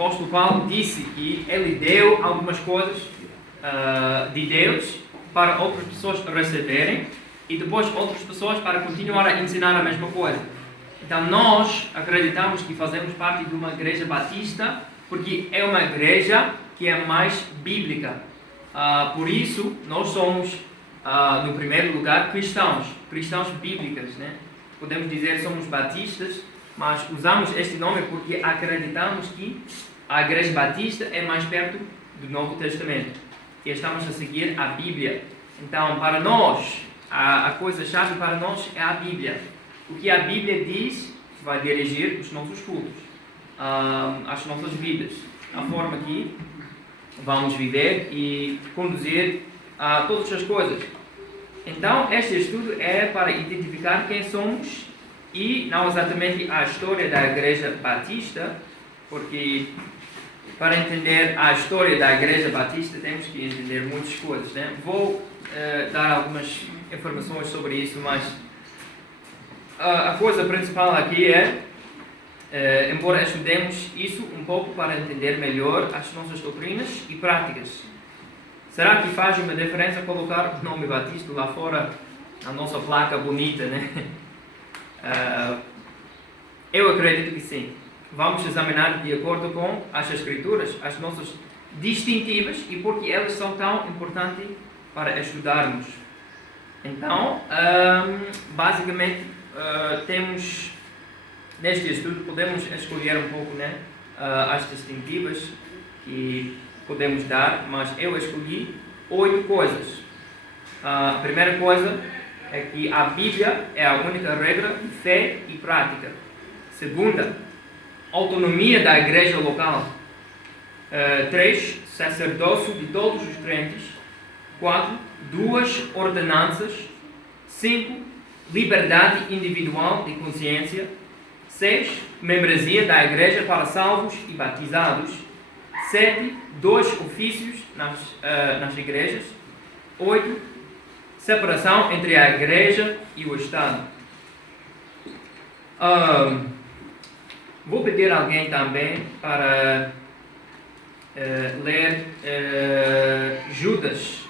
O apóstolo Paulo disse que ele deu algumas coisas de Deus para outras pessoas receberem e depois outras pessoas para continuar a ensinar a mesma coisa. Então nós acreditamos que fazemos parte de uma igreja batista porque é uma igreja que é mais bíblica. Por isso nós somos, no primeiro lugar, cristãos bíblicos, né? Podemos dizer que somos batistas, mas usamos este nome porque acreditamos que a igreja batista é mais perto do Novo Testamento e estamos a seguir a Bíblia. Então, para nós, a coisa-chave para nós é a Bíblia. O que a Bíblia diz vai dirigir os nossos cultos, as nossas vidas, a forma que vamos viver e conduzir a todas as coisas. Então, este estudo é para identificar quem somos e não exatamente a história da Igreja Batista, porque para entender a história da Igreja Batista temos que entender muitas coisas, né? Vou dar algumas informações sobre isso, mas a coisa principal aqui embora estudemos isso um pouco para entender melhor as nossas doutrinas e práticas. Será que faz uma diferença colocar o nome Batista lá fora na nossa placa bonita, né? Eu acredito que sim. Vamos examinar de acordo com as Escrituras, as nossas distintivas e porque elas são tão importantes para estudarmos. Então, basicamente, temos, neste estudo, podemos escolher um pouco, né, as distintivas que podemos dar, mas eu escolhi 8 coisas. A primeira coisa é que a Bíblia é a única regra de fé e prática. Segunda, autonomia da igreja local. 3, sacerdócio de todos os crentes. 4, 2 ordenanças. 5, liberdade individual de consciência. 6, membresia da igreja para salvos e batizados. 7, 2 ofícios nas igrejas. 8, separação entre a igreja e o Estado. Vou pedir a alguém também para ler Judas.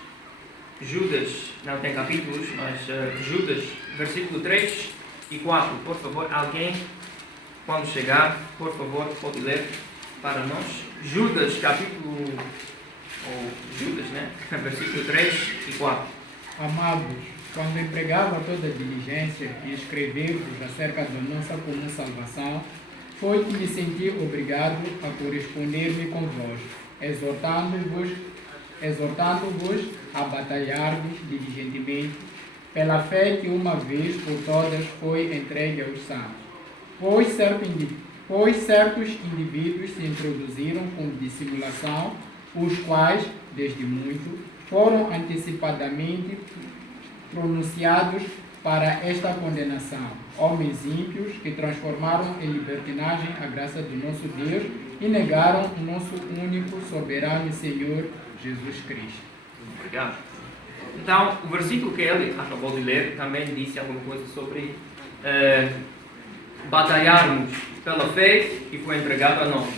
Judas, não tem capítulos, mas Judas, versículo 3 e 4. Por favor, alguém, quando chegar, por favor, pode ler para nós. Judas, capítulo, ou Judas, né? Versículo 3 e 4. Amados, quando empregava toda a diligência e escrever-vos acerca da nossa comum salvação, foi que me senti obrigado a corresponder-me convosco, exortando-vos a batalhar-vos diligentemente pela fé que uma vez por todas foi entregue aos santos. Pois certos indivíduos se introduziram com dissimulação, os quais, desde muito, foram antecipadamente pronunciados para esta condenação. Homens ímpios que transformaram em libertinagem a graça do nosso Deus e negaram o nosso único, soberano e Senhor, Jesus Cristo. Obrigado. Então, o versículo que ele acabou de ler também disse alguma coisa sobre batalharmos pela fé que foi entregada a nós.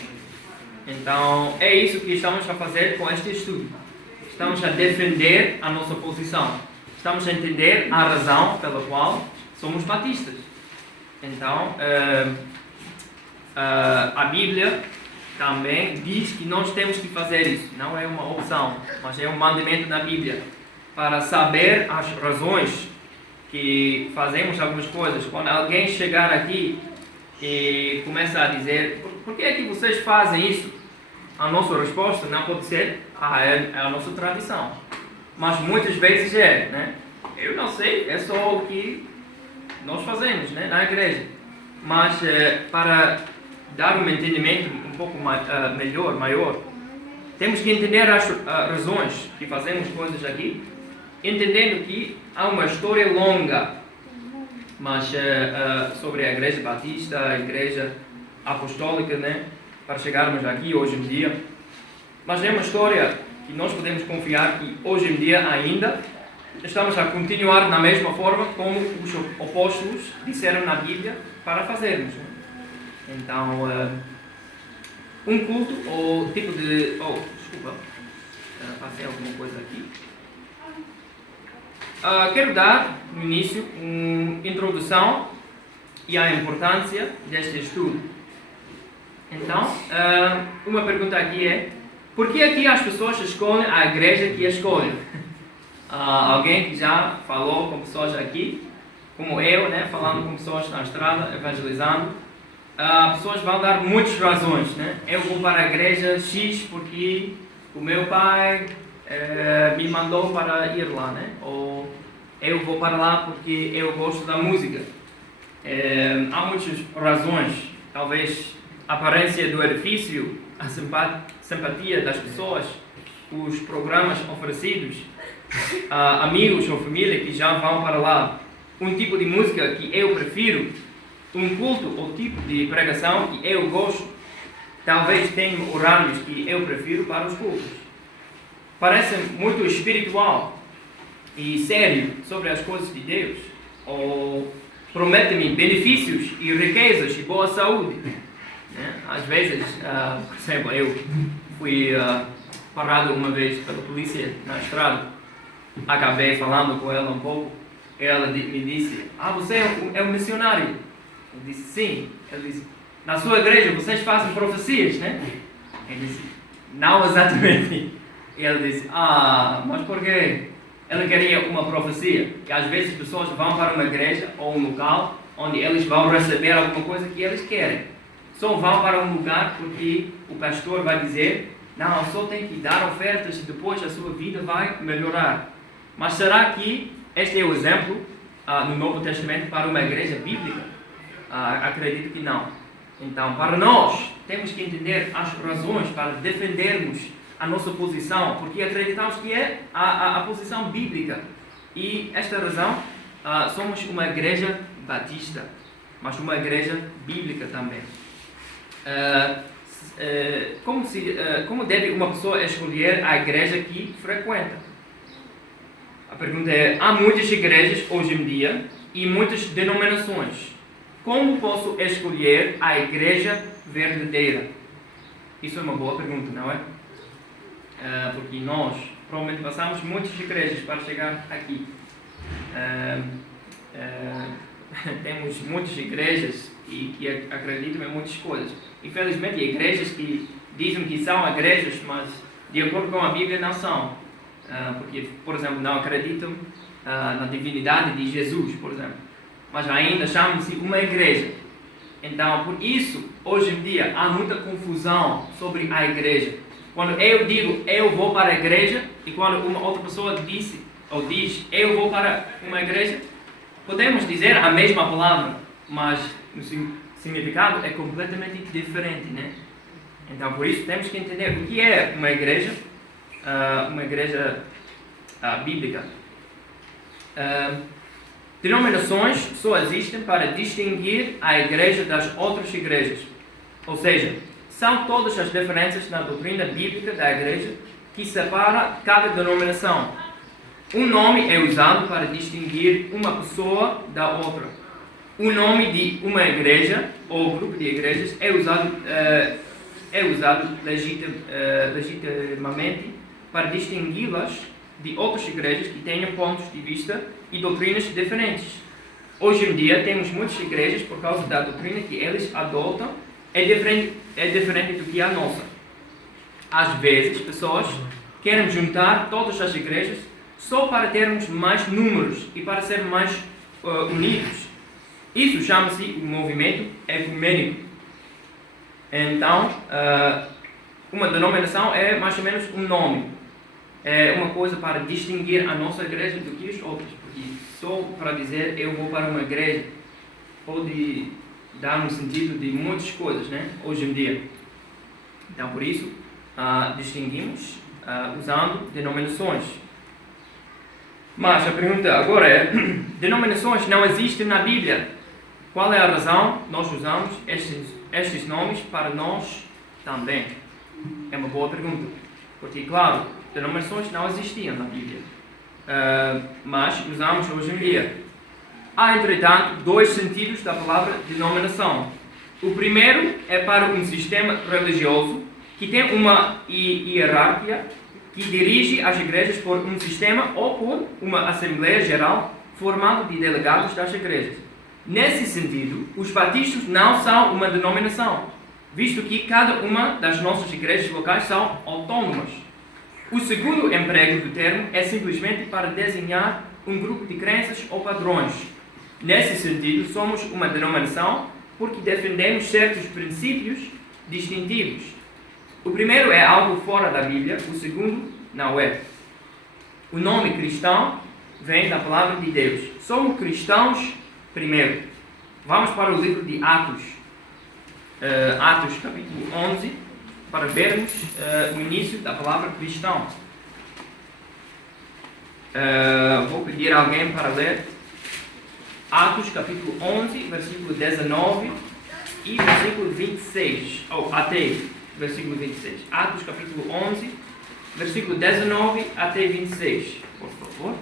Então, é isso que estamos a fazer com este estudo. Estamos a defender a nossa posição. Estamos a entender a razão pela qual somos batistas. Então, a Bíblia também diz que nós temos que fazer isso. Não é uma opção, mas é um mandamento da Bíblia. Para saber as razões que fazemos algumas coisas. Quando alguém chegar aqui e começa a dizer: por que é que vocês fazem isso? A nossa resposta não pode ser: é a nossa tradição. Mas muitas vezes né? Eu não sei, é só o que nós fazemos, né, na igreja. Mas para dar um entendimento um pouco maior, temos que entender as razões que fazemos coisas aqui, entendendo que há uma história longa, mas sobre a igreja batista, a igreja apostólica, né, para chegarmos aqui hoje em dia. Mas é uma história que nós podemos confiar que hoje em dia ainda estamos a continuar na mesma forma como os apóstolos disseram na Bíblia para fazermos. Então, Um culto ou tipo de... desculpa, passei alguma coisa aqui. Quero dar, no início, uma introdução e a importância deste estudo. Então, uma pergunta aqui é: por que aqui as pessoas escolhem a igreja que escolhem? Alguém que já falou com pessoas aqui, como eu, né, falando com pessoas na estrada, evangelizando, pessoas vão dar muitas razões, né? Eu vou para a igreja X porque o meu pai me mandou para ir lá, né? Ou eu vou para lá porque eu gosto da música. Há muitas razões, talvez a aparência do edifício, a simpatia das pessoas, os programas oferecidos, amigos ou família que já vão para lá, um tipo de música que eu prefiro, um culto ou tipo de pregação que eu gosto, talvez tenha horários que eu prefiro para os cultos. Parece muito espiritual e sério sobre as coisas de Deus, ou promete-me benefícios e riquezas e boa saúde. Às vezes, por exemplo, eu fui parado uma vez pela polícia na estrada, acabei falando com ela um pouco, ela me disse: você é um missionário? Eu disse: sim. Ela disse: na sua igreja vocês fazem profecias, né? Eu disse: não exatamente. E ela disse: mas por quê? Ela queria uma profecia, que às vezes pessoas vão para uma igreja ou um local onde eles vão receber alguma coisa que eles querem. Só vão para um lugar porque o pastor vai dizer: não, só tem que dar ofertas e depois a sua vida vai melhorar. Mas será que este é o exemplo no Novo Testamento para uma igreja bíblica? Acredito que não. Então, para nós, temos que entender as razões para defendermos a nossa posição, porque acreditamos que é a posição bíblica. E esta razão, somos uma igreja batista, mas uma igreja bíblica também. Como deve uma pessoa escolher a igreja que frequenta? A pergunta é: há muitas igrejas hoje em dia e muitas denominações. Como posso escolher a igreja verdadeira? Isso é uma boa pergunta, não é? Porque nós provavelmente passamos muitas igrejas para chegar aqui. Temos muitas igrejas e que acreditam em muitas coisas. Infelizmente, igrejas que dizem que são igrejas, mas de acordo com a Bíblia não são. Porque, por exemplo, não acreditam na divindade de Jesus, por exemplo. Mas ainda chamam-se uma igreja. Então, por isso, hoje em dia, há muita confusão sobre a igreja. Quando eu digo eu vou para a igreja, e quando uma outra pessoa diz diz eu vou para uma igreja, podemos dizer a mesma palavra, mas o significado é completamente diferente, né? Então, por isso, temos que entender o que é uma igreja bíblica. Denominações só existem para distinguir a igreja das outras igrejas. Ou seja, são todas as diferenças na doutrina bíblica da igreja que separa cada denominação. Um nome é usado para distinguir uma pessoa da outra. O nome de uma igreja ou grupo de igrejas é usado legitimamente para distingui-las de outras igrejas que tenham pontos de vista e doutrinas diferentes. Hoje em dia temos muitas igrejas por causa da doutrina que eles adotam é diferente do que a nossa. Às vezes, pessoas querem juntar todas as igrejas só para termos mais números e para ser mais unidos. Isso chama-se o movimento ecumênico. Então, uma denominação é mais ou menos um nome. É uma coisa para distinguir a nossa igreja do que as outras. Porque só para dizer eu vou para uma igreja pode dar um sentido de muitas coisas, né? Hoje em dia. Então, por isso, distinguimos usando denominações. Mas a pergunta agora é: denominações não existem na Bíblia. Qual é a razão nós usamos estes nomes para nós também? É uma boa pergunta. Porque, claro, denominações não existiam na Bíblia. Mas usamos hoje em dia. Há, entretanto, dois sentidos da palavra denominação. O primeiro é para um sistema religioso que tem uma hierarquia que dirige as igrejas por um sistema ou por uma Assembleia Geral formada de delegados das igrejas. Nesse sentido, os batistas não são uma denominação, visto que cada uma das nossas igrejas locais são autônomas. O segundo emprego do termo é simplesmente para designar um grupo de crenças ou padrões. Nesse sentido, somos uma denominação porque defendemos certos princípios distintivos. O primeiro é algo fora da Bíblia, o segundo não é. O nome cristão vem da palavra de Deus. Somos cristãos primeiro. Vamos para o livro de Atos. Atos capítulo 11, para vermos o início da palavra cristão. Vou pedir a alguém para ler Atos capítulo 11, versículo 19 e versículo 26, ou até versículo 26. Atos capítulo 11, versículo 19 até 26, por favor.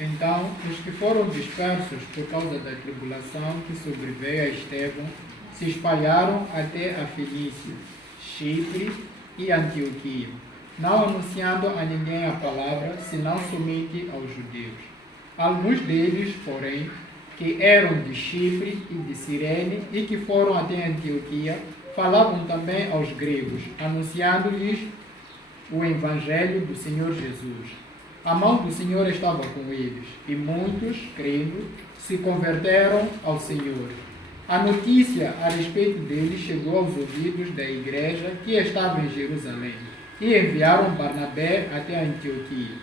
Então, os que foram dispersos por causa da tribulação que sobreveio a Estevão se espalharam até a Fenícia, Chipre e Antioquia, não anunciando a ninguém a palavra, senão somente aos judeus. Alguns deles, porém, que eram de Chipre e de Cirene e que foram até Antioquia, falavam também aos gregos, anunciando-lhes o evangelho do Senhor Jesus. A mão do Senhor estava com eles, e muitos, crendo, se converteram ao Senhor. A notícia a respeito deles chegou aos ouvidos da igreja que estava em Jerusalém, e enviaram Barnabé até Antioquia.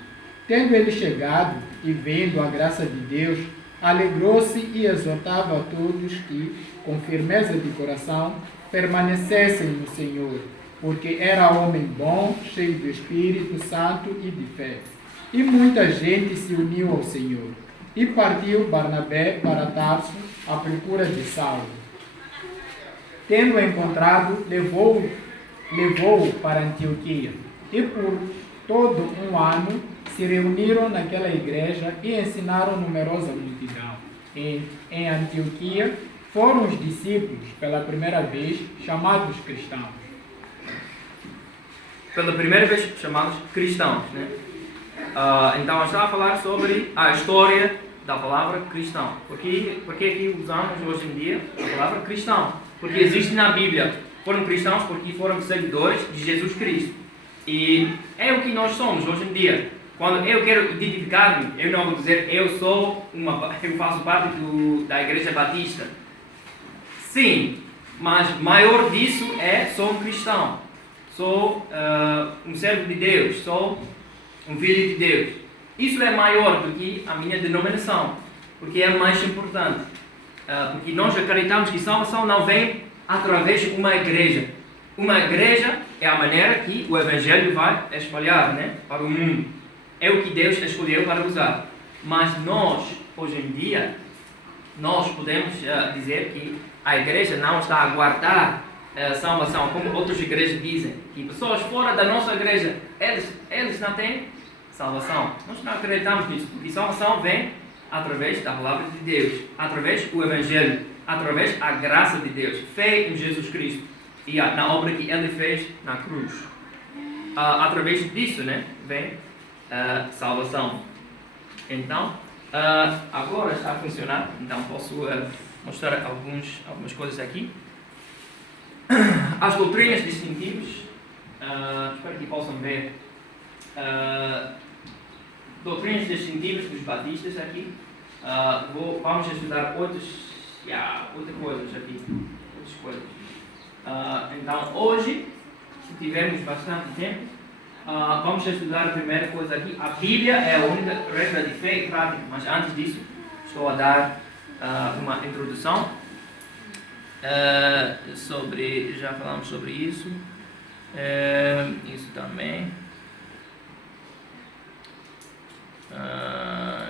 Tendo ele chegado e vendo a graça de Deus, alegrou-se e exortava a todos que, com firmeza de coração, permanecessem no Senhor, porque era homem bom, cheio do Espírito Santo e de fé. E muita gente se uniu ao Senhor. E partiu Barnabé para Tarso à procura de Saulo. Tendo-o encontrado, levou-o para Antioquia. E por todo um ano se reuniram naquela igreja e ensinaram numerosa multidão. Em Antioquia foram os discípulos, pela primeira vez, chamados cristãos. Pela primeira vez chamados cristãos, né? Então, eu estava a falar sobre a história da palavra cristão. Porque aqui usamos hoje em dia a palavra cristão? Porque existe na Bíblia. Foram cristãos porque foram seguidores de Jesus Cristo. E é o que nós somos hoje em dia. Quando eu quero identificar-me, eu não vou dizer eu faço parte da Igreja Batista. Sim, mas maior disso sou um cristão. Sou um servo de Deus. Sou um filho de Deus. Isso é maior do que a minha denominação, porque é mais importante. Porque nós acreditamos que salvação não vem através de uma igreja. Uma igreja é a maneira que o Evangelho vai espalhar, né, para o mundo. É o que Deus escolheu para usar. Mas nós, hoje em dia, nós podemos dizer que a igreja não está a guardar salvação, como outras igrejas dizem, que pessoas fora da nossa igreja, eles não têm salvação. Nós não acreditamos nisso, porque salvação vem através da palavra de Deus, através do Evangelho, através da graça de Deus, fé em Jesus Cristo e na obra que Ele fez na cruz. Através disso, né, vem salvação. Então, agora está a funcionar, então posso mostrar algumas coisas aqui. As doutrinas distintivas, espero que possam ver. Doutrinas distintivas dos batistas aqui. Vamos estudar outras coisas aqui. Outras coisas. Então, hoje, se tivermos bastante tempo, vamos estudar a primeira coisa aqui. A Bíblia é a única regra de fé e prática, mas antes disso, estou a dar uma introdução. Já falamos sobre isso. Isso também.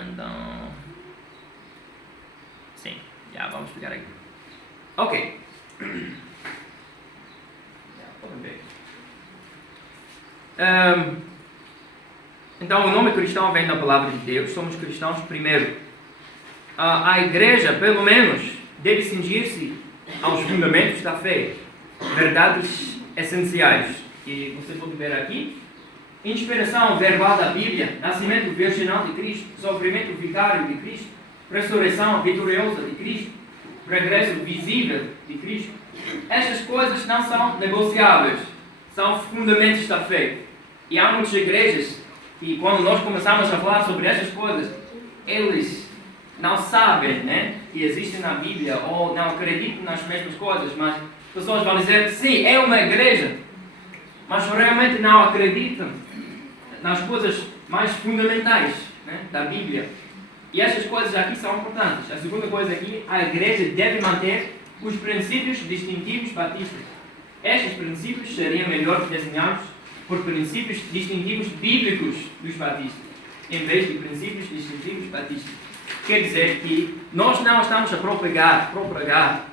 Então, sim, já vamos explicar aqui. Ok. Podem ver. Então, o nome cristão vem da palavra de Deus. Somos cristãos primeiro. A igreja, pelo menos, deve cingir-se aos fundamentos da fé, verdades essenciais. E você pode ver aqui: inspiração verbal da Bíblia, nascimento virginal de Cristo, sofrimento vicário de Cristo, ressurreição vitoriosa de Cristo, regresso visível de Cristo. Estas coisas não são negociáveis, são fundamentos da fé. E há muitas igrejas que, quando nós começamos a falar sobre estas coisas, eles não sabem, né, que existem na Bíblia ou não acreditam nas mesmas coisas, mas pessoas vão dizer: sim, é uma igreja, mas realmente não acreditam nas coisas mais fundamentais, né, da Bíblia. E essas coisas aqui são importantes. A segunda coisa aqui: a igreja deve manter os princípios distintivos batistas. Estes princípios seriam melhor desenhados por princípios distintivos bíblicos dos batistas, em vez de princípios distintivos batistas. Quer dizer que nós não estamos a propagar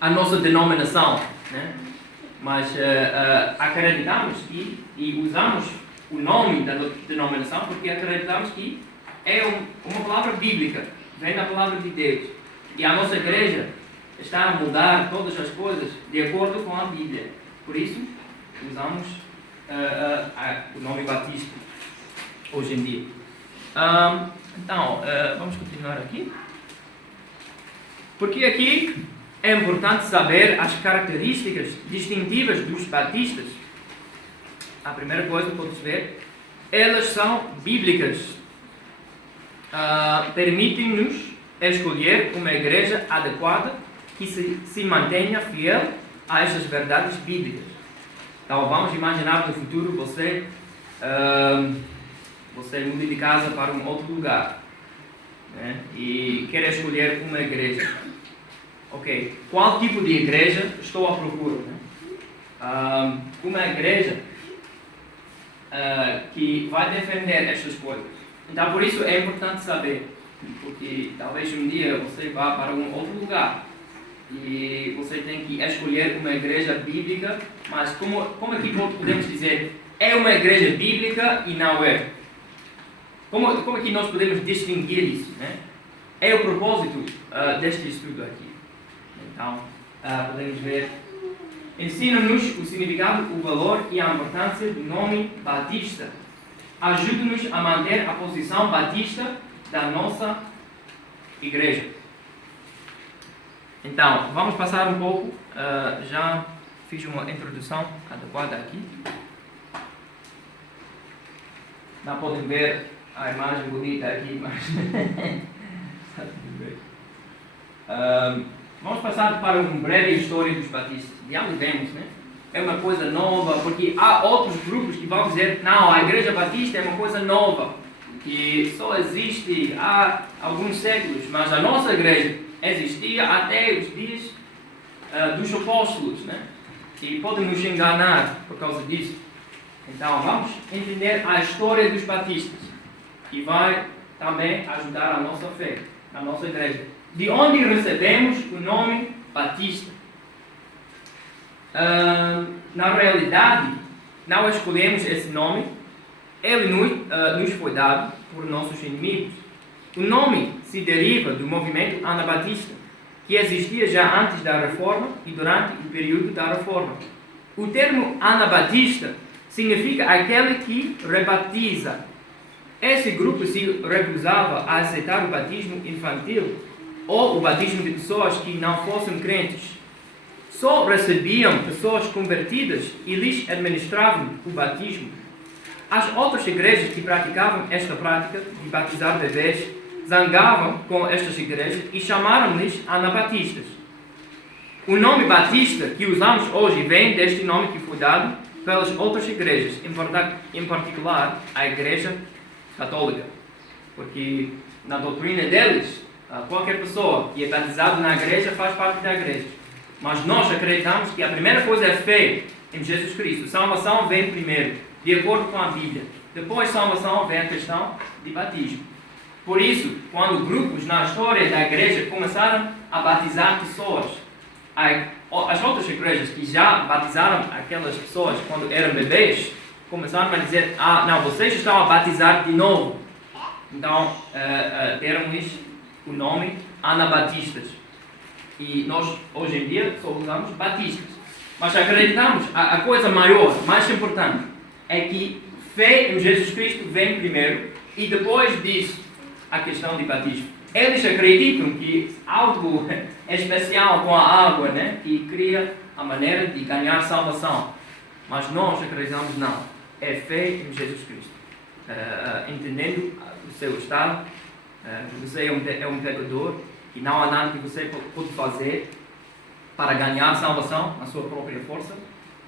a nossa denominação, né? Mas acreditamos e usamos o nome da denominação porque acreditamos que é uma palavra bíblica, vem da palavra de Deus. E a nossa igreja está a mudar todas as coisas de acordo com a Bíblia. Por isso, usamos o nome batista hoje em dia. Então, vamos continuar aqui. Porque aqui é importante saber as características distintivas dos batistas. A primeira coisa que podemos ver: elas são bíblicas. Permitem-nos escolher uma igreja adequada que se mantenha fiel a estas verdades bíblicas. Então, vamos imaginar no futuro você muda de casa para um outro lugar, né, e quer escolher uma igreja. Ok, qual tipo de igreja estou à procura? Né? Uma igreja que vai defender estas coisas. Então, por isso é importante saber, porque talvez um dia você vá para um outro lugar e você tem que escolher uma igreja bíblica, mas como aqui podemos dizer é uma igreja bíblica e não é? Como é que nós podemos distinguir isso, né? É o propósito deste estudo aqui. Então, podemos ver: ensina-nos o significado, o valor e a importância do nome batista. Ajuda-nos a manter a posição batista da nossa igreja. Então, vamos passar um pouco. Já fiz uma introdução adequada aqui. Não podem ver a imagem bonita aqui, mas vamos passar para uma breve história dos batistas. De onde vemos, né? É uma coisa nova, porque há outros grupos que vão dizer: não, a igreja batista é uma coisa nova, que só existe há alguns séculos, mas a nossa igreja existia até os dias dos apóstolos, né? E podem nos enganar por causa disso. Então, vamos entender a história dos batistas, que vai também ajudar a nossa fé, a nossa igreja. De onde recebemos o nome batista? Na realidade, não escolhemos esse nome, ele nos foi dado por nossos inimigos. O nome se deriva do movimento anabatista, que existia já antes da Reforma e durante o período da Reforma. O termo anabatista significa aquele que rebatiza. Esse grupo se recusava a aceitar o batismo infantil ou o batismo de pessoas que não fossem crentes. Só recebiam pessoas convertidas e lhes administravam o batismo. As outras igrejas que praticavam esta prática de batizar bebês zangavam com estas igrejas e chamaram-lhes anabatistas. O nome batista que usamos hoje vem deste nome que foi dado pelas outras igrejas, em particular a Igreja Católica, porque na doutrina deles, qualquer pessoa que é batizada na igreja faz parte da igreja. Mas nós acreditamos que a primeira coisa é fé em Jesus Cristo. Salvação vem primeiro, de acordo com a Bíblia. Depois, salvação vem a questão de batismo. Por isso, quando grupos na história da igreja começaram a batizar pessoas, as outras igrejas que já batizaram aquelas pessoas quando eram bebês, começaram a dizer, não, vocês estão a batizar de novo. Então, deram-lhes o nome Anabatistas. E nós, hoje em dia, só usamos batistas. Mas acreditamos, a coisa maior, mais importante, é que fé em Jesus Cristo vem primeiro e depois disso a questão de batismo. Eles acreditam que algo é especial com a água, né? Que cria a maneira de ganhar salvação. Mas nós acreditamos não. É fé em Jesus Cristo. Entendendo o seu estado, que você é um pecador e não há nada que você pode fazer para ganhar salvação na sua própria força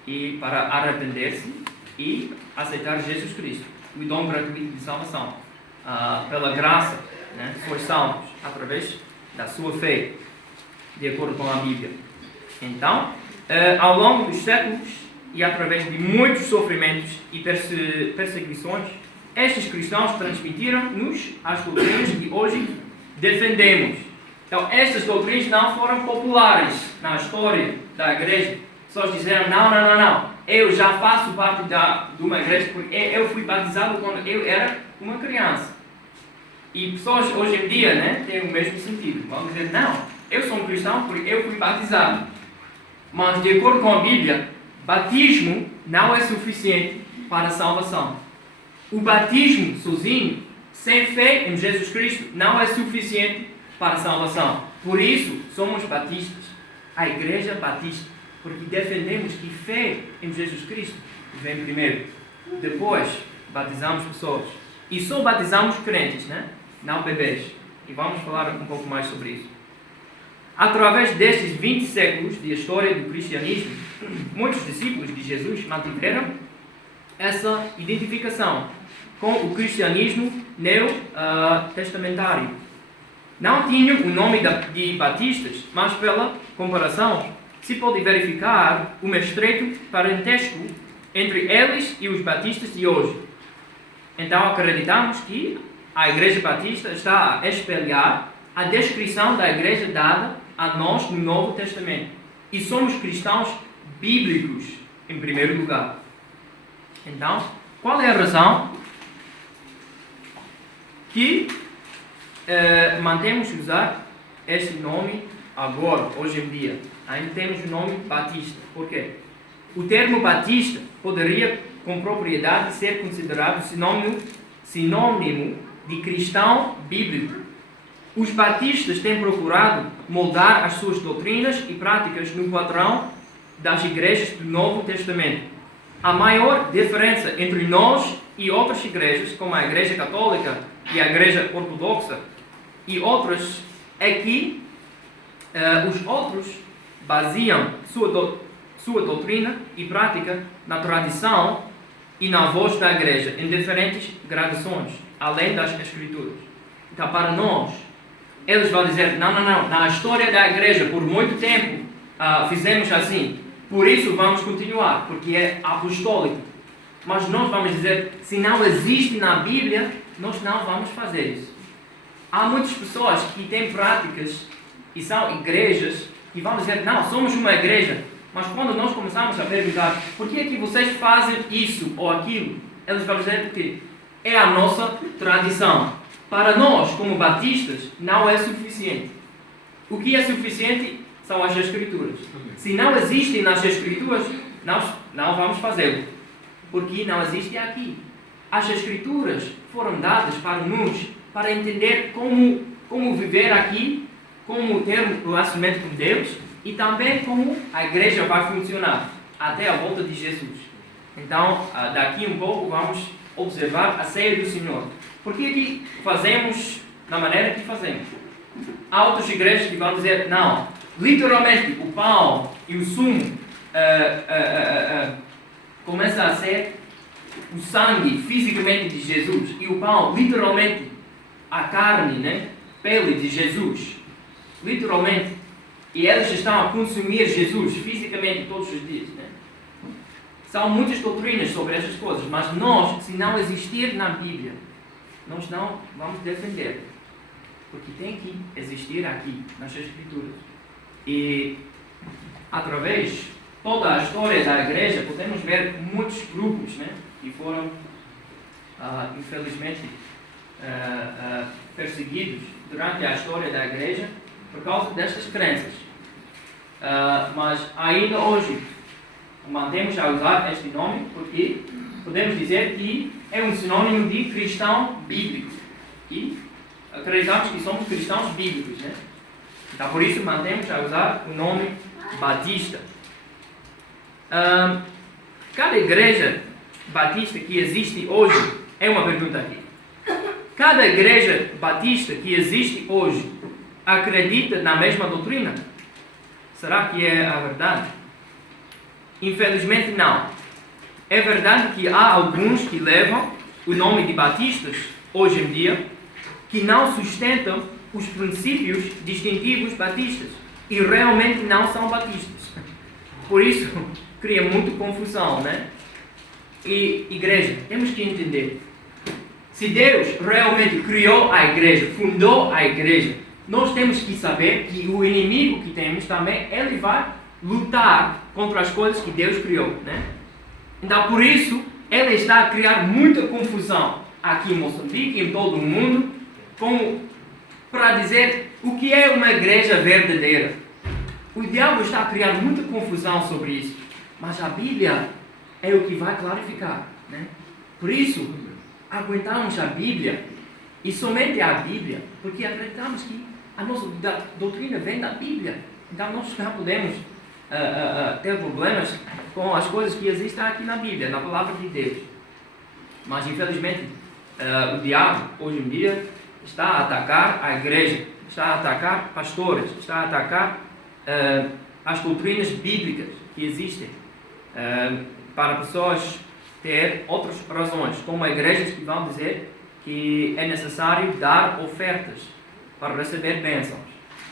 e para arrepender-se e aceitar Jesus Cristo, o dom gratuito de salvação. Pela graça, né, sois salvos através da sua fé, de acordo com a Bíblia. Então, ao longo dos séculos e através de muitos sofrimentos e perseguições, estes cristãos transmitiram-nos as doutrinas que hoje defendemos. Então, estas doutrinas não foram populares na história da igreja. Pessoas disseram, não, eu já faço parte de uma igreja porque eu fui batizado quando eu era uma criança. E pessoas hoje em dia, né, têm o mesmo sentido. Vão dizer, não, eu sou um cristão porque eu fui batizado. Mas, de acordo com a Bíblia, batismo não é suficiente para a salvação. O batismo sozinho, sem fé em Jesus Cristo, não é suficiente para a salvação. Por isso, somos batistas, a Igreja Batista, porque defendemos que fé em Jesus Cristo vem primeiro. Depois, batizamos pessoas. E só batizamos crentes, né? Não bebês. E vamos falar um pouco mais sobre isso. Através destes 20 séculos de história do cristianismo, muitos discípulos de Jesus mantiveram essa identificação com o cristianismo neotestamentário. Não tinham o nome de batistas, mas pela comparação se pode verificar um estreito parentesco entre eles e os batistas de hoje. Então acreditamos que a Igreja Batista está a espelhar a descrição da Igreja dada a nós no Novo Testamento. E somos cristãos bíblicos, em primeiro lugar. Então, qual é a razão que mantemos usar este nome agora, hoje em dia? Ainda temos o nome Batista. Por quê? O termo Batista poderia, com propriedade, ser considerado sinônimo de cristão bíblico. Os batistas têm procurado moldar as suas doutrinas e práticas no padrão das igrejas do Novo Testamento. A maior diferença entre nós e outras igrejas, como a Igreja Católica e a Igreja Ortodoxa e outras, é que os outros baseiam sua doutrina e prática na tradição e na voz da igreja, em diferentes gradações, além das Escrituras. Então, para nós, eles vão dizer, não, na história da igreja, por muito tempo, fizemos assim, por isso vamos continuar, porque é apostólico. Mas nós vamos dizer, se não existe na Bíblia, nós não vamos fazer isso. Há muitas pessoas que têm práticas e são igrejas que vão dizer, não, somos uma igreja. Mas quando nós começamos a perguntar, por que é que vocês fazem isso ou aquilo? Eles vão dizer, porque é a nossa tradição. Para nós, como batistas, não é suficiente. O que é suficiente são as Escrituras. Se não existem nas Escrituras, nós não vamos fazê-lo. Porque não existe aqui. As Escrituras foram dadas para entender como viver aqui, como ter um relacionamento com Deus e também como a igreja vai funcionar até a volta de Jesus. Então, daqui um pouco vamos observar a ceia do Senhor. Por que fazemos da maneira que fazemos? Há outras igrejas que vão dizer, não, literalmente o pão e o sumo começa a ser o sangue fisicamente de Jesus e o pão literalmente a carne, né, pele de Jesus, literalmente, e eles estão a consumir Jesus fisicamente todos os dias, né? São muitas doutrinas sobre essas coisas, mas nós, se não existir na Bíblia, nós não vamos defender, porque tem que existir aqui nas Escrituras. E através de toda a história da igreja podemos ver muitos grupos, né, que foram, infelizmente, perseguidos durante a história da igreja por causa destas crenças. Mas ainda hoje mantemos a usar este nome porque podemos dizer que é um sinônimo de cristão bíblico. E acreditamos que somos cristãos bíblicos, né? Então por isso mantemos a usar o nome Batista. Cada igreja batista que existe hoje, é uma pergunta aqui. Cada igreja batista que existe hoje acredita na mesma doutrina? Será que é a verdade? Infelizmente não. É verdade que há alguns que levam o nome de batistas hoje em dia que não sustentam os princípios distintivos batistas e realmente não são batistas. Por isso, cria muita confusão, né? E igreja, temos que entender. Se Deus realmente criou a igreja, fundou a igreja, nós temos que saber que o inimigo que temos também, ele vai lutar contra as coisas que Deus criou, né? Então, por isso, ele está a criar muita confusão aqui em Moçambique e em todo o mundo, para dizer o que é uma igreja verdadeira. O diabo está a criar muita confusão sobre isso, mas a Bíblia é o que vai clarificar, né? Por isso, aguentamos a Bíblia, e somente a Bíblia, porque acreditamos que a nossa doutrina vem da Bíblia. Então nós não podemos ter problemas com as coisas que existem aqui na Bíblia, na palavra de Deus. Mas infelizmente o diabo hoje em dia está a atacar a igreja, está a atacar pastores, está a atacar as doutrinas bíblicas que existem para pessoas ter outras razões, como igrejas que vão dizer que é necessário dar ofertas para receber bênçãos,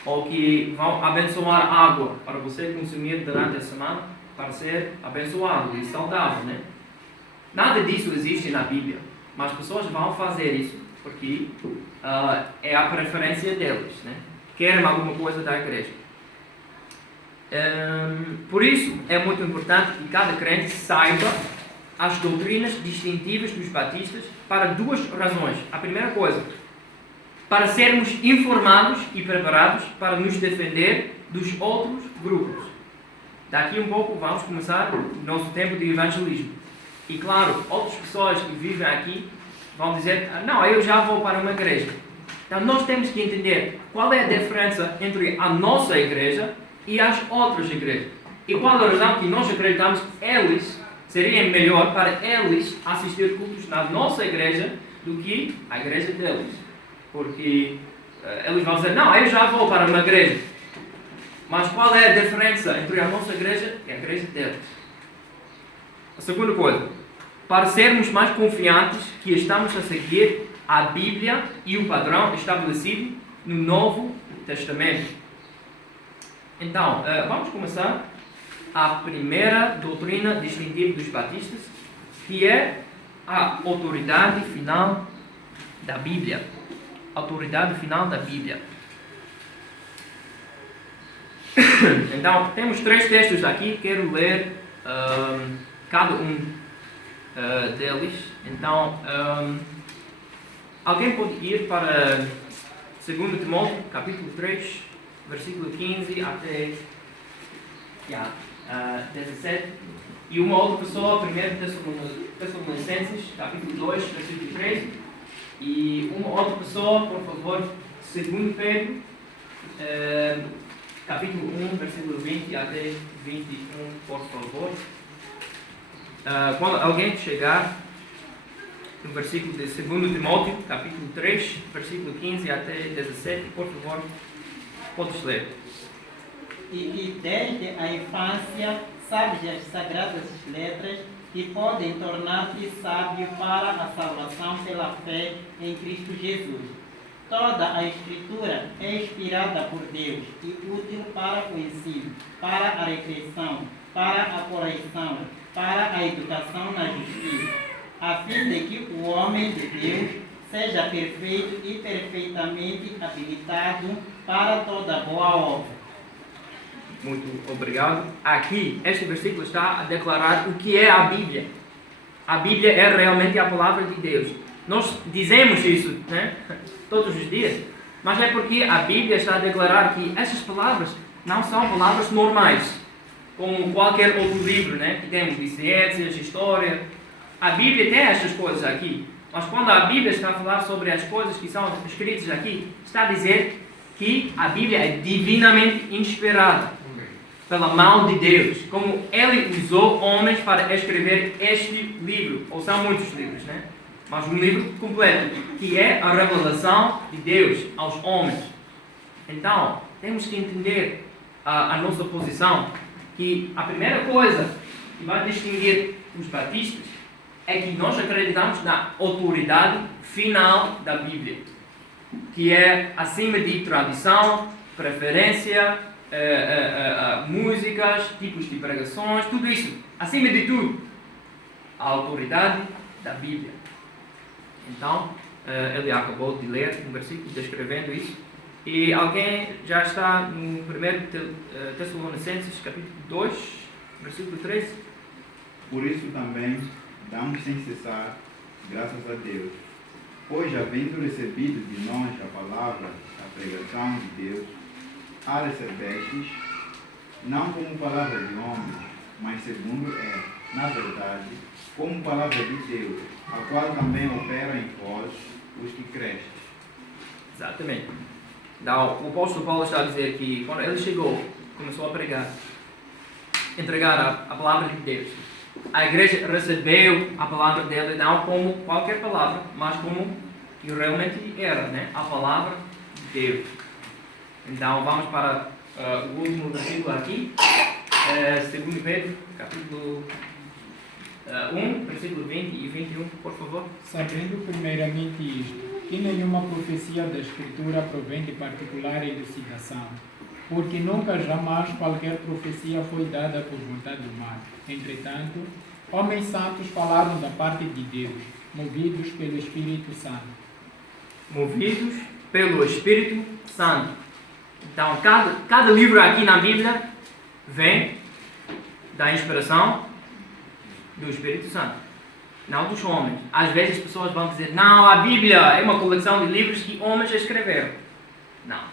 ou que vão abençoar água para você consumir durante a semana para ser abençoado e saudável, né? Nada disso existe na Bíblia, mas pessoas vão fazer isso porque é a preferência deles, né? Querem alguma coisa da igreja. Por isso é muito importante que cada crente saiba as doutrinas distintivas dos batistas para duas razões. A primeira coisa, para sermos informados e preparados para nos defender dos outros grupos. Daqui um pouco vamos começar o nosso tempo de evangelismo. E claro, outras pessoas que vivem aqui vão dizer, não, eu já vou para uma igreja. Então nós temos que entender qual é a diferença entre a nossa igreja e as outras igrejas. E qual a razão que nós acreditamos que eles seria melhor para eles assistir cultos na nossa igreja do que a igreja deles. Porque eles vão dizer, não, eu já vou para uma igreja. Mas qual é a diferença entre a nossa igreja e a igreja deles? A segunda coisa, para sermos mais confiantes que estamos a seguir a Bíblia e o padrão estabelecido no Novo Testamento. Então, vamos começar a primeira doutrina distintiva dos batistas, que é a autoridade final da Bíblia. Autoridade final da Bíblia. Então, temos 3 textos aqui, quero ler cada um deles. Então, alguém pode ir para 2 Timóteo, capítulo 3, versículo 15 até 17. E uma outra pessoa, 1 Tessalonicenses, capítulo 2, versículo 13. E uma outra pessoa, por favor, 2 Pedro, capítulo 1, versículo 20 até 21, por favor. Quando alguém chegar no versículo de 2 Timóteo, capítulo 3, versículo 15 até 17, por favor, podes ler. E que desde a infância sabes as sagradas letras que podem tornar-te sábio para a salvação pela fé em Cristo Jesus. Toda a Escritura é inspirada por Deus e útil para o ensino, para a repreensão, para a correção, para a educação na justiça, a fim de que o homem de Deus seja perfeito e perfeitamente habilitado para toda boa obra. Muito obrigado. Aqui, este versículo está a declarar o que é a Bíblia. a Bíblia é realmente a palavra de Deus. Nós dizemos isso, né, todos os dias, mas é porque a Bíblia está a declarar que essas palavras não são palavras normais, como qualquer outro livro, né, que temos de ciências, história. A Bíblia tem essas coisas aqui, mas quando a Bíblia está a falar sobre as coisas que são escritas aqui, está a dizer que a Bíblia é divinamente inspirada pela mão de Deus, como Ele usou homens para escrever este livro, ou são muitos livros, né? Mas um livro completo, que é a revelação de Deus aos homens. Então, temos que entender a nossa posição, que a primeira coisa que vai distinguir os batistas é que nós acreditamos na autoridade final da Bíblia, que é acima de tradição, preferência, músicas, tipos de pregações, tudo isso, acima de tudo, a autoridade da Bíblia. Então, ele acabou de ler um versículo descrevendo isso. E alguém já está no 1 Tessalonicenses, capítulo 2, versículo 13? Por isso também damos sem cessar graças a Deus, pois havendo recebido de nós a palavra, a pregação de Deus, a recebestes, não como palavra de homens, mas segundo é, na verdade, como palavra de Deus, a qual também opera em vós os que crestes. Exatamente. Então, o apóstolo Paulo está a dizer que quando ele chegou, começou a pregar, entregar a palavra de Deus, a igreja recebeu a palavra dele não como qualquer palavra, mas como que realmente era, né? A palavra de Deus. Então, vamos para o último versículo aqui, 2 Pedro, capítulo 1, versículo 20 e 21, por favor. Sabendo primeiramente isto, que nenhuma profecia da Escritura provém de particular elucidação, porque nunca jamais qualquer profecia foi dada por vontade humana. Entretanto, homens santos falaram da parte de Deus, movidos pelo Espírito Santo. Movidos pelo Espírito Santo. Então, cada livro aqui na Bíblia vem da inspiração do Espírito Santo, não dos homens. Às vezes as pessoas vão dizer, não, a Bíblia é uma coleção de livros que homens escreveram. Não,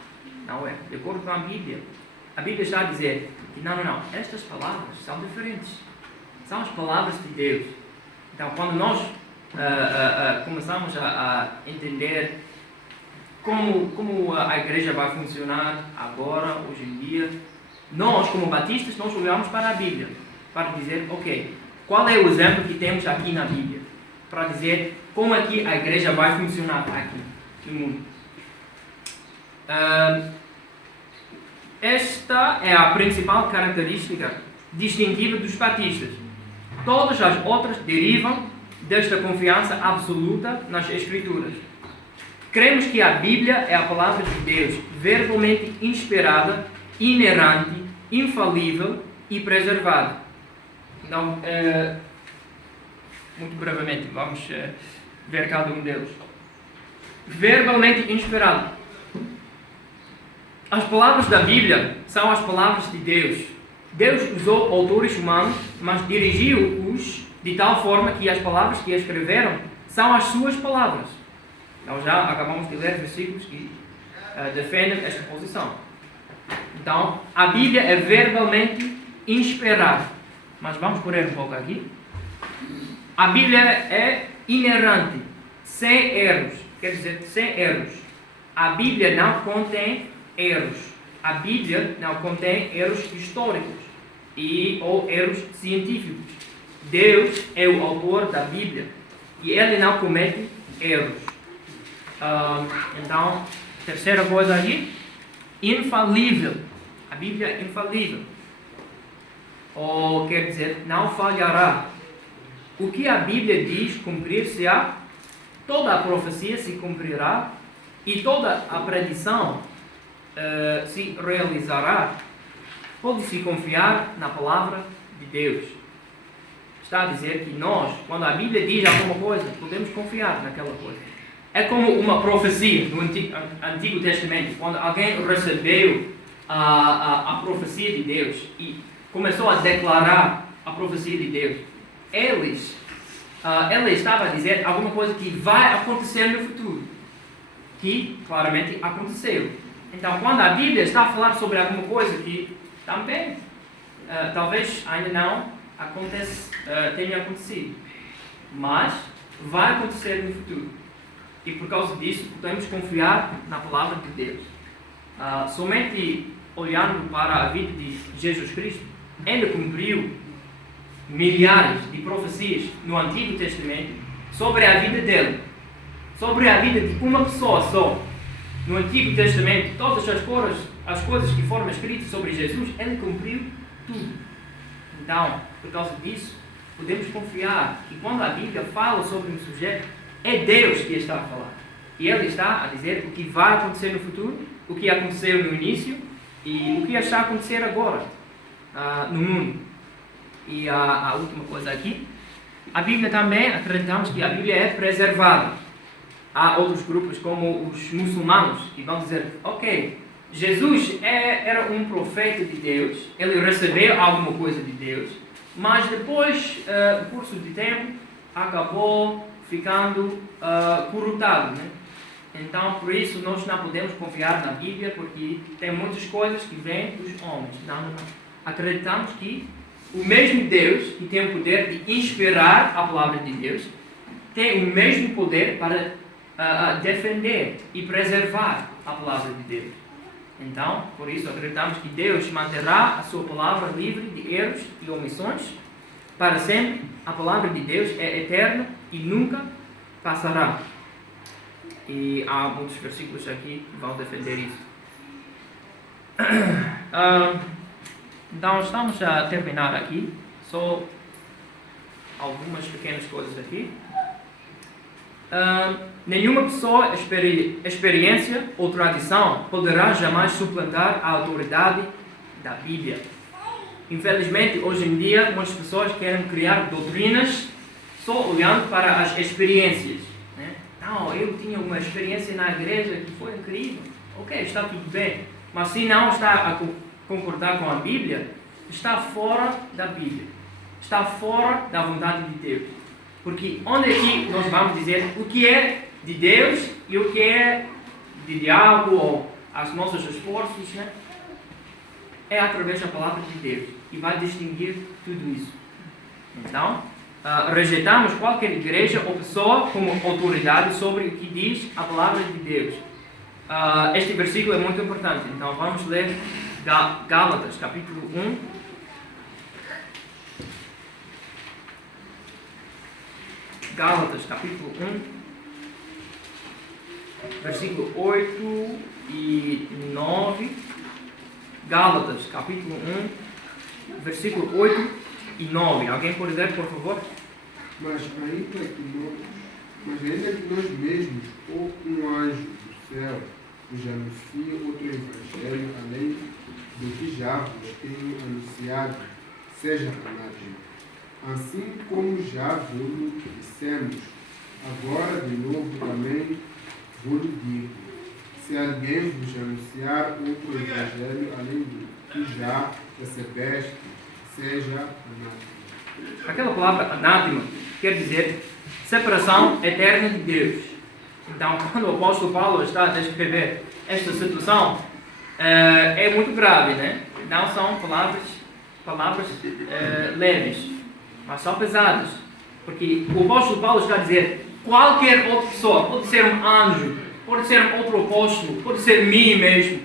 não é. De acordo com a Bíblia está a dizer que não, estas palavras são diferentes. São as palavras de Deus. Então, quando nós começamos a entender como a igreja vai funcionar agora, hoje em dia, nós, como batistas, nós olhamos para a Bíblia, para dizer, ok, qual é o exemplo que temos aqui na Bíblia? Para dizer como é que a igreja vai funcionar aqui no mundo. Esta é a principal característica distintiva dos batistas. Todas as outras derivam desta confiança absoluta nas Escrituras. Cremos que a Bíblia é a palavra de Deus, verbalmente inspirada, inerrante, infalível e preservada. Então, muito brevemente, vamos ver cada um deles. Verbalmente inspirado. As palavras da Bíblia são as palavras de Deus. Deus usou autores humanos, mas dirigiu-os de tal forma que as palavras que escreveram são as suas palavras. Nós já acabamos de ler versículos que defendem esta posição. Então, a Bíblia é verbalmente inspirada. Mas vamos correr um pouco aqui. A Bíblia é inerrante, sem erros. Quer dizer, sem erros. A Bíblia não contém erros. A Bíblia não contém erros históricos ou erros científicos. Deus é o autor da Bíblia e Ele não comete erros. Então, terceira coisa aqui, infalível. A Bíblia é infalível. Ou quer dizer, não falhará. O que a Bíblia diz cumprir-se-á, toda a profecia se cumprirá e toda a predição se realizará. Pode-se confiar na palavra de Deus. Está a dizer que nós, quando a Bíblia diz alguma coisa, podemos confiar naquela coisa. É como uma profecia no Antigo Testamento, quando alguém recebeu a profecia de Deus e começou a declarar a profecia de Deus. Eles Ele estava a dizer alguma coisa que vai acontecer no futuro, que claramente aconteceu. Então, quando a Bíblia está a falar sobre alguma coisa que também, talvez ainda não tenha acontecido, mas vai acontecer no futuro. E por causa disso, podemos confiar na palavra de Deus. Somente olhando para a vida de Jesus Cristo, ele cumpriu milhares de profecias no Antigo Testamento sobre a vida dele, sobre a vida de uma pessoa só. No Antigo Testamento, todas as coisas que foram escritas sobre Jesus, ele cumpriu tudo. Então, por causa disso, podemos confiar que quando a Bíblia fala sobre um sujeito, é Deus que está a falar. E ele está a dizer o que vai acontecer no futuro, o que aconteceu no início e o que está a acontecer agora no mundo. E a última coisa aqui, a Bíblia também, acreditamos que a Bíblia é preservada. Há outros grupos como os muçulmanos que vão dizer, ok, Jesus era um profeta de Deus, ele recebeu alguma coisa de Deus, mas depois, no curso de tempo, acabou ficando corruptado, né? Então, por isso, nós não podemos confiar na Bíblia, porque tem muitas coisas que vêm dos homens. Não. Acreditamos que o mesmo Deus, que tem o poder de inspirar a palavra de Deus, tem o mesmo poder para defender e preservar a palavra de Deus. Então, por isso, acreditamos que Deus manterá a sua palavra livre de erros e omissões para sempre. A palavra de Deus é eterna e nunca passará. E há muitos versículos aqui que vão defender isso. Então, estamos a terminar aqui. Só algumas pequenas coisas aqui. Nenhuma pessoa, experiência ou tradição poderá jamais suplantar a autoridade da Bíblia. Infelizmente, hoje em dia, muitas pessoas querem criar doutrinas só olhando para as experiências. Né? Não, eu tinha uma experiência na igreja que foi incrível. Ok, está tudo bem. Mas se não está a concordar com a Bíblia, está fora da Bíblia. Está fora da vontade de Deus. Porque onde aqui nós vamos dizer o que é de Deus e o que é de diabo ou os nossos esforços, né? É através da palavra de Deus e vai distinguir tudo isso. Então, rejeitamos qualquer igreja ou pessoa como autoridade sobre o que diz a palavra de Deus. Este versículo é muito importante, então vamos ler Gálatas, capítulo 1. Gálatas, capítulo 1, versículo 8 e 9. Gálatas, capítulo 1, versículo 8 e 9. Alguém pode ler, por favor? Mas ainda que nós mesmos, ou um anjo do céu, nos anuncie outro evangelho, além do que já vos tenho anunciado, seja anátema. Assim como já vos dissemos, agora de novo também vos digo, se alguém vos anunciar outro evangelho além do que já recebeste, seja anátema. Aquela palavra anátema quer dizer separação eterna de Deus. Então, quando o apóstolo Paulo está a descrever esta situação, é muito grave, né? Não são palavras leves, mas são pesadas. Porque o apóstolo Paulo está a dizer, qualquer outra pessoa, pode ser um anjo, pode ser um outro apóstolo, pode ser mim mesmo,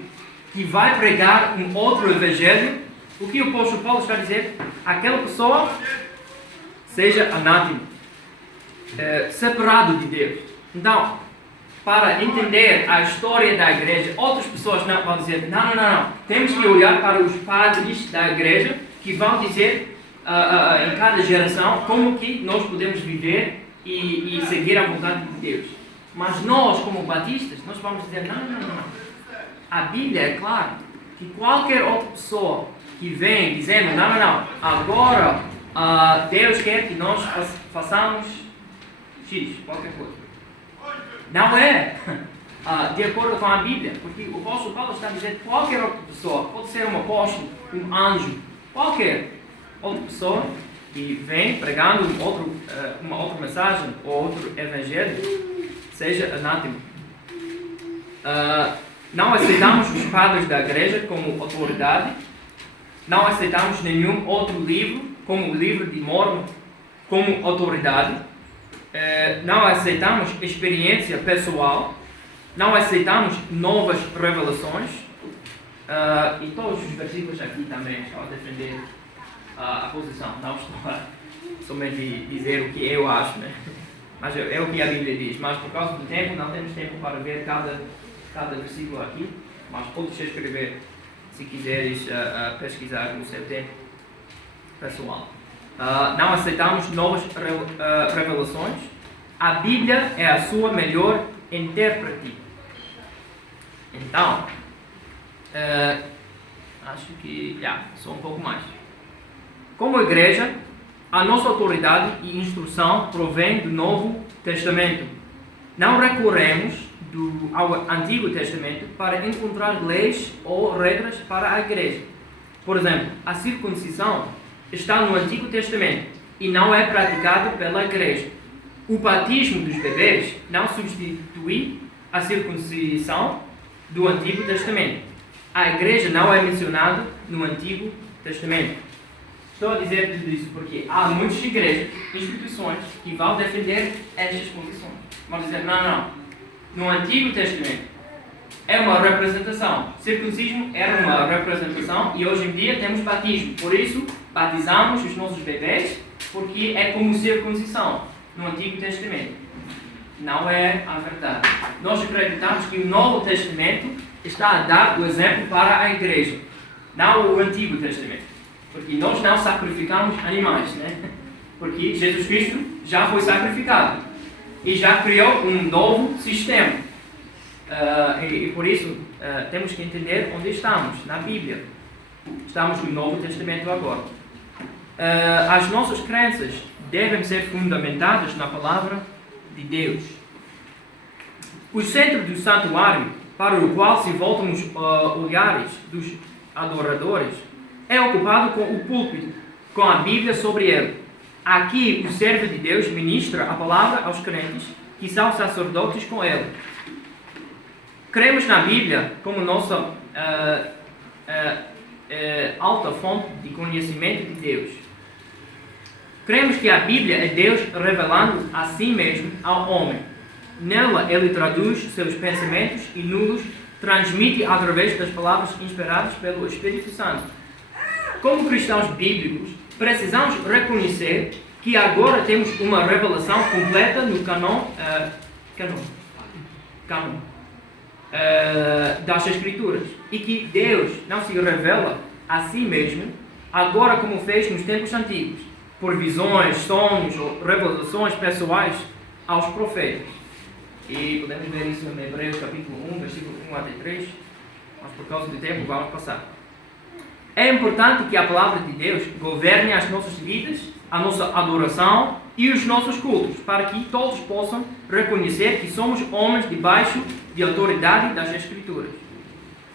que vai pregar um outro evangelho, o que o apóstolo Paulo está a dizer? Aquela pessoa seja anátema, separado de Deus. Então, para entender a história da igreja, outras pessoas não vão dizer, não. Temos que olhar para os padres da igreja que vão dizer em cada geração como que nós podemos viver e seguir a vontade de Deus. Mas nós, como batistas, nós vamos dizer, não. A Bíblia é clara que qualquer outra pessoa que vem dizendo, não, agora Deus quer que nós façamos X, qualquer coisa. Não é de acordo com a Bíblia, porque o apóstolo Paulo está dizendo que qualquer outra pessoa, pode ser um apóstolo, um anjo, qualquer outra pessoa, e vem pregando uma outra mensagem ou outro evangelho, seja anátema. Não aceitamos os padres da igreja como autoridade, não aceitamos nenhum outro livro, como o livro de Mormon, como autoridade, não aceitamos experiência pessoal, não aceitamos novas revelações, e todos os versículos aqui também estão a defender a posição, não estou a somente dizer o que eu acho, né? Mas é o que a Bíblia diz. Mas por causa do tempo, não temos tempo para ver cada versículo aqui, mas podes escrever se quiseres pesquisar no seu tempo pessoal. Não aceitamos novas revelações. A Bíblia é a sua melhor intérprete. Então, acho que só um pouco mais. Como igreja, a nossa autoridade e instrução provém do Novo Testamento. Não recorremos ao Antigo Testamento para encontrar leis ou regras para a igreja. Por exemplo, a circuncisão está no Antigo Testamento e não é praticado pela igreja. O batismo dos bebês não substitui a circuncisão do Antigo Testamento. A igreja não é mencionada no Antigo Testamento. Estou a dizer tudo isso porque há muitas igrejas, instituições, que vão defender estas posições. Vão dizer, não. No Antigo Testamento é uma representação. Circuncismo era uma representação e hoje em dia temos batismo. Por isso, batizamos os nossos bebês porque é como circuncisão no Antigo Testamento. Não é a verdade. Nós acreditamos que o Novo Testamento está a dar o exemplo para a igreja, não o Antigo Testamento. Porque nós não sacrificamos animais, né? Porque Jesus Cristo já foi sacrificado e já criou um novo sistema. E por isso temos que entender onde estamos, na Bíblia. Estamos no Novo Testamento agora. As nossas crenças devem ser fundamentadas na Palavra de Deus. O centro do santuário, para o qual se voltam os olhares dos adoradores, é ocupado com o púlpito, com a Bíblia sobre ele. Aqui o servo de Deus ministra a palavra aos crentes, que são sacerdotes com ele. Cremos na Bíblia como nossa alta fonte de conhecimento de Deus. Cremos que a Bíblia é Deus revelando a si mesmo ao homem. Nela ele traduz seus pensamentos e nos transmite através das palavras inspiradas pelo Espírito Santo. Como cristãos bíblicos, precisamos reconhecer que agora temos uma revelação completa no canon das Escrituras e que Deus não se revela a si mesmo agora como fez nos tempos antigos, por visões, sonhos ou revelações pessoais aos profetas. E podemos ver isso em Hebreus capítulo 1, versículo 1 até 3, mas por causa do tempo vamos passar. É importante que a palavra de Deus governe as nossas vidas, a nossa adoração e os nossos cultos, para que todos possam reconhecer que somos homens debaixo de autoridade das Escrituras.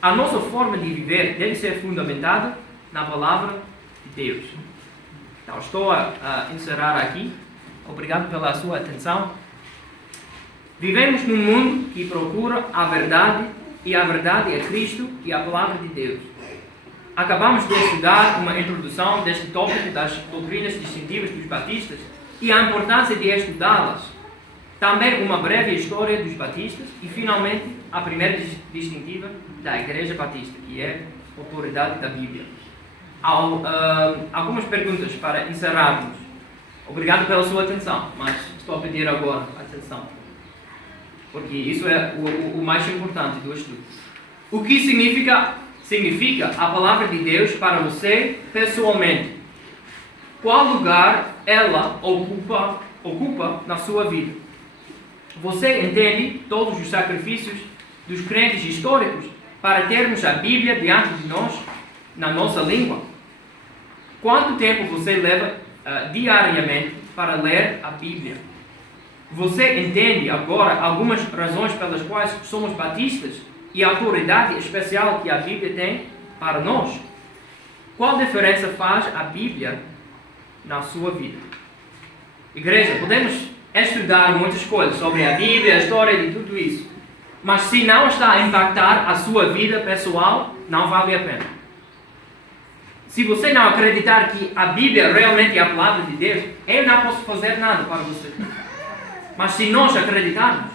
A nossa forma de viver deve ser fundamentada na palavra de Deus. Então, estou a encerrar aqui. Obrigado pela sua atenção. Vivemos num mundo que procura a verdade, e a verdade é Cristo e a palavra de Deus. Acabamos de estudar uma introdução deste tópico das doutrinas distintivas dos batistas e a importância de estudá-las. Também uma breve história dos batistas e, finalmente, a primeira distintiva da Igreja Batista, que é a autoridade da Bíblia. Algumas perguntas para encerrarmos. Obrigado pela sua atenção, mas estou a pedir agora atenção, porque isso é o mais importante do estudo. O que significa a palavra de Deus para você pessoalmente? Qual lugar ela ocupa na sua vida? Você entende todos os sacrifícios dos crentes históricos para termos a Bíblia diante de nós, na nossa língua? Quanto tempo você leva diariamente para ler a Bíblia? Você entende agora algumas razões pelas quais somos batistas e a autoridade especial que a Bíblia tem para nós? Qual diferença faz a Bíblia na sua vida. Igreja, podemos estudar muitas coisas sobre a Bíblia, a história de tudo isso. Mas se não está a impactar a sua vida pessoal, não vale a pena. Se você não acreditar que a Bíblia realmente é a palavra de Deus, eu não posso fazer nada para você. Mas se nós acreditarmos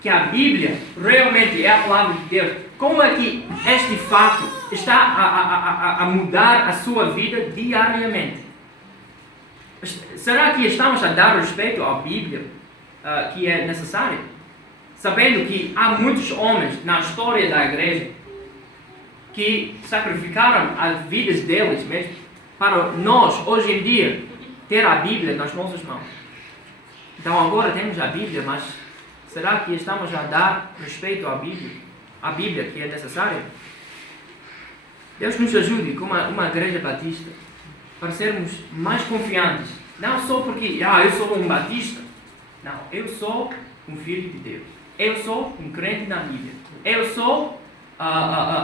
que a Bíblia realmente é a palavra de Deus, como é que este fato está a mudar a sua vida diariamente? Será que estamos a dar respeito à Bíblia que é necessário? Sabendo que há muitos homens na história da igreja que sacrificaram as vidas deles mesmo para nós, hoje em dia, ter a Bíblia nas nossas mãos. Então agora temos a Bíblia, mas será que estamos a dar respeito à Bíblia? A Bíblia que é necessária? Deus nos ajude, como uma igreja batista, para sermos mais confiantes. Não só porque, eu sou um batista. Não, eu sou um filho de Deus. Eu sou um crente na Bíblia. Eu sou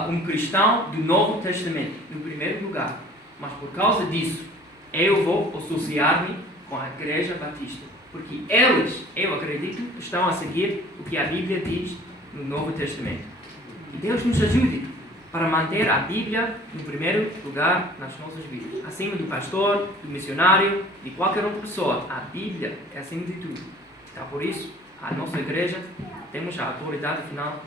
um cristão do Novo Testamento, no primeiro lugar. Mas por causa disso, eu vou associar-me com a Igreja Batista. Porque eles, eu acredito, estão a seguir o que a Bíblia diz no Novo Testamento. Que Deus nos ajude para manter a Bíblia no primeiro lugar nas nossas vidas. Acima do pastor, do missionário, de qualquer outra pessoa. A Bíblia é acima de tudo. Então, por isso, a nossa igreja temos a autoridade final